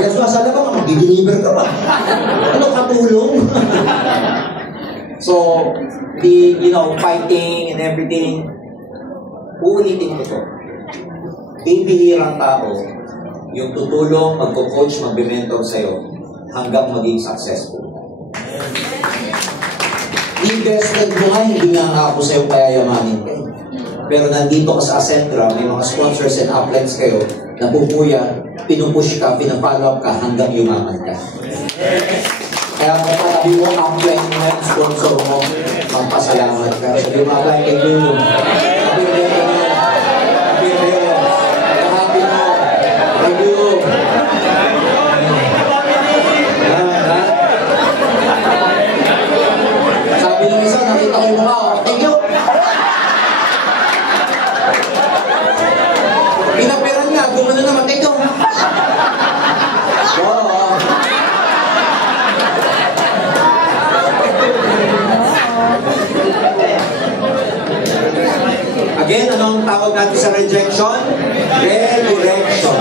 Kaya sumasala ka, mag-deliver ka pa. Ano katulong? So, fighting and everything, uulitin ko to. Bibihirang tao, yung tutulong, magko-coach, magbe-mentor sa'yo, hanggang maging successful. Invested mo nga, hindi nga ako sa'yo payayamanin kayo. Pero nandito ka sa Ascentra, may mga sponsors and uplines kayo, napupuya, pinupush ka, pinafollow up ka, hanggang yumaman ka. Kaya kung patabi mo upline mo yung sponsor mo, magpasalamat ka. So yumaman kayo yun. Sabi mo yun. Sabi mo yun. Kahapin mo. Review. Sabi ng isa, nakita ko yung mukha. Thank you. Pinaperan nga, gumano naman. Thank you. Again, anong tawag natin sa rejection? Redirection.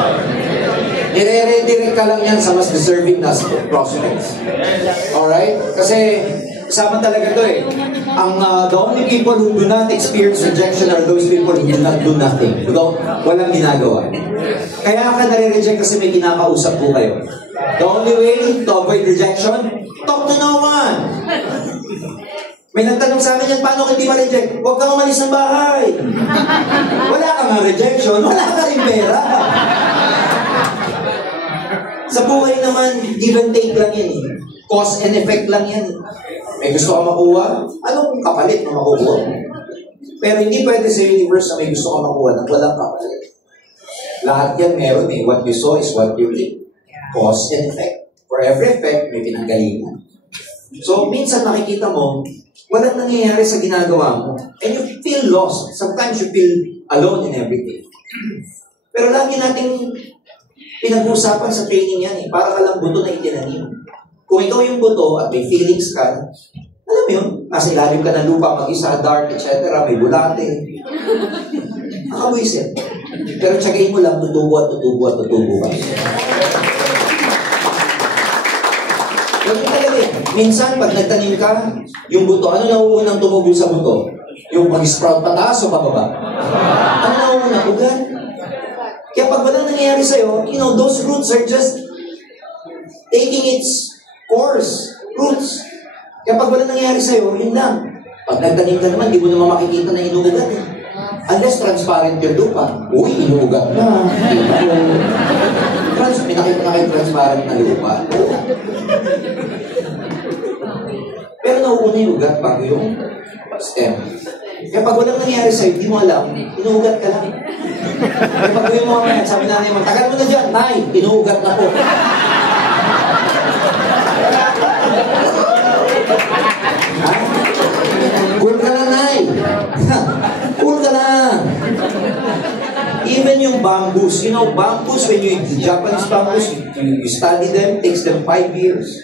Nire-redirect ka lang yan sa mas deserving na prospects. Alright? Kasi, kasama talaga to eh. The only people who do not experience rejection are those people who do not do nothing. Walang ginagawa. Kaya ka nare-reject kasi may kinakausap po kayo. The only way to avoid rejection, talk to no one. May nagtanong sa akin yan, paano hindi ma-reject? Huwag kang umalis ng bahay. Wala kang rejection, wala ka rin pera. Sa buhay naman, give and take lang yan eh. Cause and effect lang yan. May gusto ka makuha, anong kapalit na makukuha? Pero hindi pwede sa universe na may gusto ka makuha na walang kapalit. Lahat yan meron eh. What you saw is what you reap. Cause and effect. For every effect, may pinanggalingan. So, minsan nakikita mo, walang nangyayari sa ginagawa mo. And you feel lost. Sometimes you feel alone in everything. Pero lagi nating pinag-uusapan sa training yan eh. Para ka lang buto na itinanim. Kung ikaw yung buto at may feelings ka, alam mo yun, nasa ilalim ka ng lupa, mag-isa, dark, etc., may bulate. Nakabwisit. Pero tsagayin mo lang, tutubo at tutubo at tutubo ka. Ganun talaga eh. Minsan, pag nagtanim ka, yung buto, ano nauunang tumubo sa buto? Yung mag-sprout pataas o pababa? Ano nauunang? Ugat. Kaya pag walang nangyayari sa'yo, those roots are just taking its course, roots. Kaya pag walang nangyayari sa'yo, yun lang. Pag nagtanim ka naman, di mo naman makikita na inuugat eh. Unless transparent yung lupa. Uy, inuugat na. Pinakita na kayo transparent na lupa. Pero nauuna yung ugat bago yung stem. Kaya pag walang nangyayari sa'yo, di mo alam, inuugat ka lang. Kaya pag yung mga sabi na namin, tagal mo na dyan, Nay, inuugat na po. Cool ka na, Nay. Cool ka na. Even yung bamboos, bamboos, when you eat the Japanese bamboos, you study them, takes them 5 years.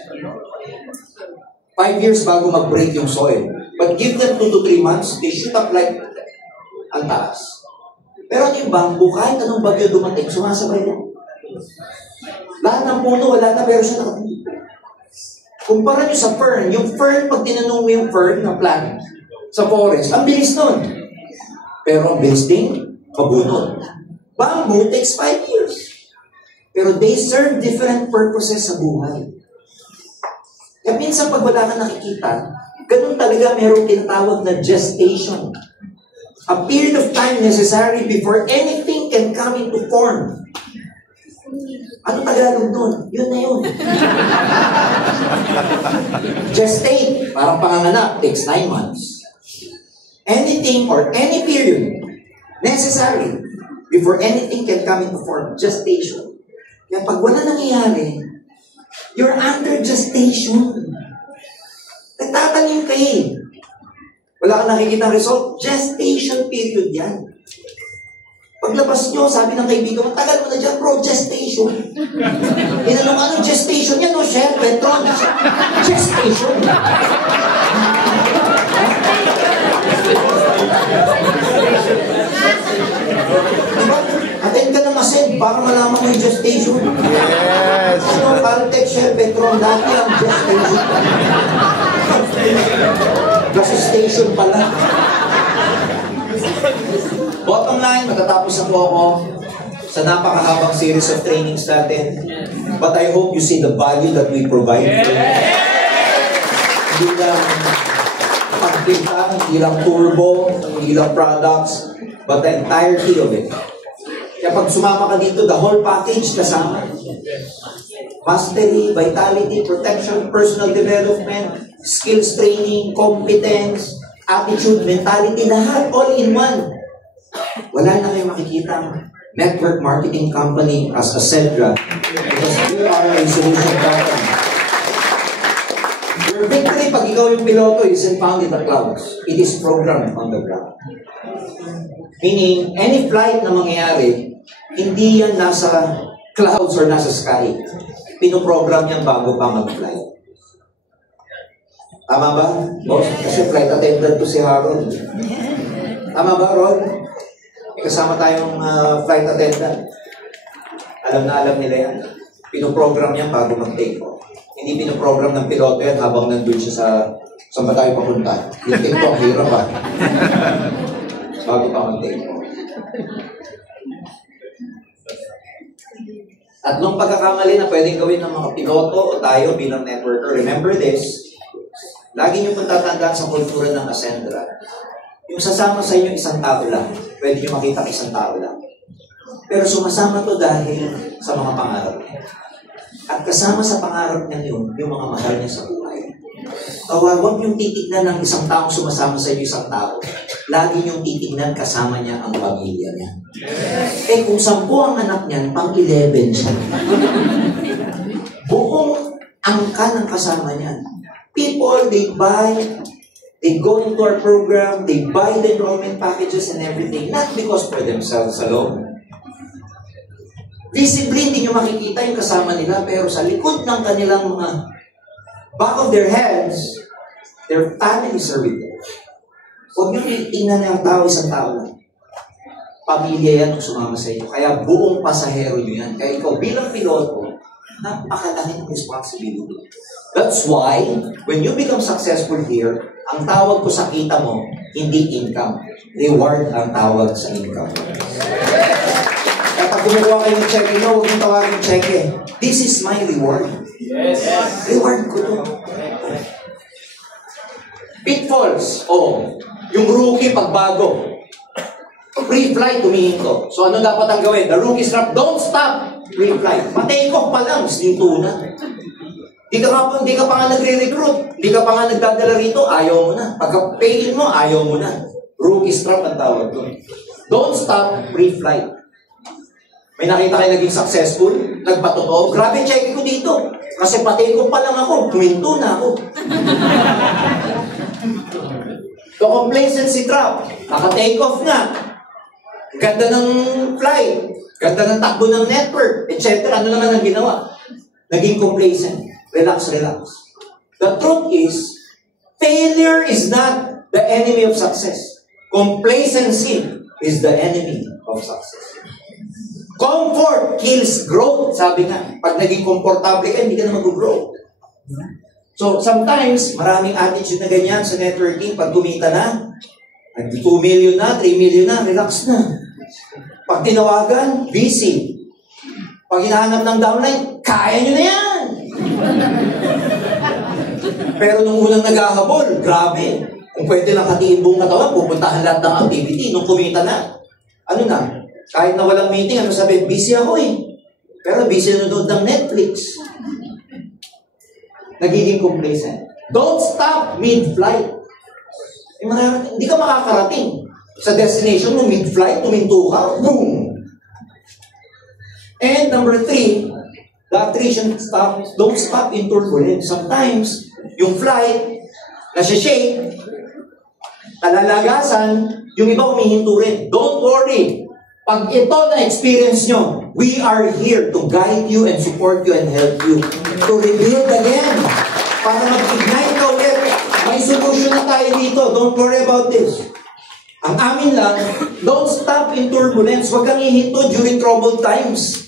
5 years bago mag-break yung soil. But give them 2 to 3 months, they shoot up like ang taas. Pero ano yung bamboo, kahit anong bagyo dumating, sumasabay na. Lahat ng puno, wala na, pero siya nakatulog. Kumpara nyo sa fern, yung fern, pag tinanong mo yung fern na plant sa forest, ang bilis nun. Pero ang bilis din, mabunod. Bamboo takes 5 years. Pero they serve different purposes sa buhay. Kaya minsan pag wala ka nakikita, ganun talaga merong tinatawag na gestation. A period of time necessary before anything can come into form. Ano Tagalog nun? Yun na yun. Gestate, parang panganganak, takes 9 months. Anything or any period necessary before anything can come into form. Gestation. Kaya pag wala nangyayari, you're under gestation. Nagtatanim ka eh. Wala kang nakikita result. Gestation period yan. Paglabas nyo, sabi ng kaibigan, tagal mo na dyan, bro, gestation. Inanong anong gestation yan, no, Chef, Petron? Gestation. Diba? Attend ka ng asin para malaman mo yung gestation. Yes. Shell, Petron, dati ang gas station. Gas station pala. Bottom line, matatapos na po ako sa napakahabang series of trainings natin. But I hope you see the value that we provide. Hindi lang pagpinta, hindi lang turbo, hindi lang products, but the entirety of it. Kaya pag sumama ka dito, the whole package kasama. Mastery, vitality, protection, personal development, skills training, competence, attitude, mentality, lahat, all in one. Wala na kayong makikita network marketing company as a Cedra because we are a solution company. Your victory pag ikaw yung piloto isn't found in the clouds. It is programmed on the ground. Meaning, any flight na mangyayari, hindi yan nasa clouds or nasa sky. Pinoprogram yan bago pa mag-fly. Tama ba, boss? Kasi flight attendant to si Harold. Tama ba, Rod? Kasama tayong flight attendant. Alam nila yan. Pinoprogram yan bago mag-take off. Hindi pinoprogram ng piloto yan habang nandun siya sa ba tayo papunta. Yung take off, hirap pa. Bago pa mag-take off. At nung pagkakamali na pwedeng gawin ng mga piloto o tayo bilang networker, remember this, lagi niyo pong tatandaan sa kultura ng Ascendra, yung sasama sa inyo isang tao lang, pwede niyo makita isang tao lang. Pero sumasama to dahil sa mga pangarap niya. At kasama sa pangarap niya yun, yung mga mahal niya sa buhay. Huwag niyong titignan ng isang taong sumasama sa inyo isang tao. Lagi niyong titignan kasama niya ang pamilya niya. Eh kung 10 ang anak niyan, pang 11 siya. Buong angka ng kasama niyan. People, they go into our program, they buy the enrollment packages and everything, not because for themselves alone. Visibly, hindi nyo makikita yung kasama nila, pero sa likod ng kanilang mga back of their heads, their families are with them. Huwag nyo tingnan na yung tao, isang tao lang. Pamilya yan ang sumama sa inyo. Kaya buong pasahero nyo yan. Kaya ikaw bilang piloto, napakalaking responsibility. That's why, when you become successful here, ang tawag ko sa kita mo, hindi income. Reward ang tawag sa income. Kapag gumawa kayo ng check, huwag yung tawagin check eh. This is my reward. Yes. Reward ko to. Pitfalls. Yung rookie pagbago. Pre-flight, tumihinto. So ano dapat ang gawin? The rookie strap, don't stop. Pre-flight. Matake off pa lang, sinto na. Di ka pa nga nagre-recruit. Di ka pa nga nagdadala rito, ayaw mo na. Pagka-payin mo, ayaw mo na. Rookie strap ang tawag doon. Don't stop, pre-flight. May nakita kayo naging successful, nagpatotoo. Grabe, check ko dito. Kasi patay ko pa lang ako, tuminto na ako. The complacency trap, naka-take off na. Ganda ng flight, ganda ng takbo ng network, etc. Ano naman ang ginawa? Naging complacent. Relax, relax. The truth is, failure is not the enemy of success. Complacency is the enemy of success. Comfort kills growth. Sabi nga, pag naging komportable ka, hindi ka na mag-grow. So, sometimes, maraming attitude na ganyan sa networking. Pag kumita na, 2 million na, 3 million na, relax na. Pag tinawagan, busy. Pag hinahanap ng downline, kaya nyo na yan! Pero nung unang naghahabol, grabe. Kung pwede lang hatiin buong katawan, pupuntahan lahat ng activity. Nung kumita na, ano na? Kahit na walang meeting, ano sabi? Busy ako eh. Pero busy nanonood ng Netflix. Nagiging complacent. Don't stop mid-flight. Hindi ka makakarating sa destination mo mid-flight, tuminto ka, boom! And number 3, the attrition stop, don't stop in turbulence. Sometimes, yung flight, nasi-shake, nalalagasan, yung iba humihinto rin. Don't worry. Pag ito na-experience nyo, we are here to guide you and support you and help you to rebuild again. Para mag-ignite ka ulit. May solution na tayo dito. Don't worry about this. Ang amin lang, don't stop in turbulence. Huwag kang ihinto during troubled times.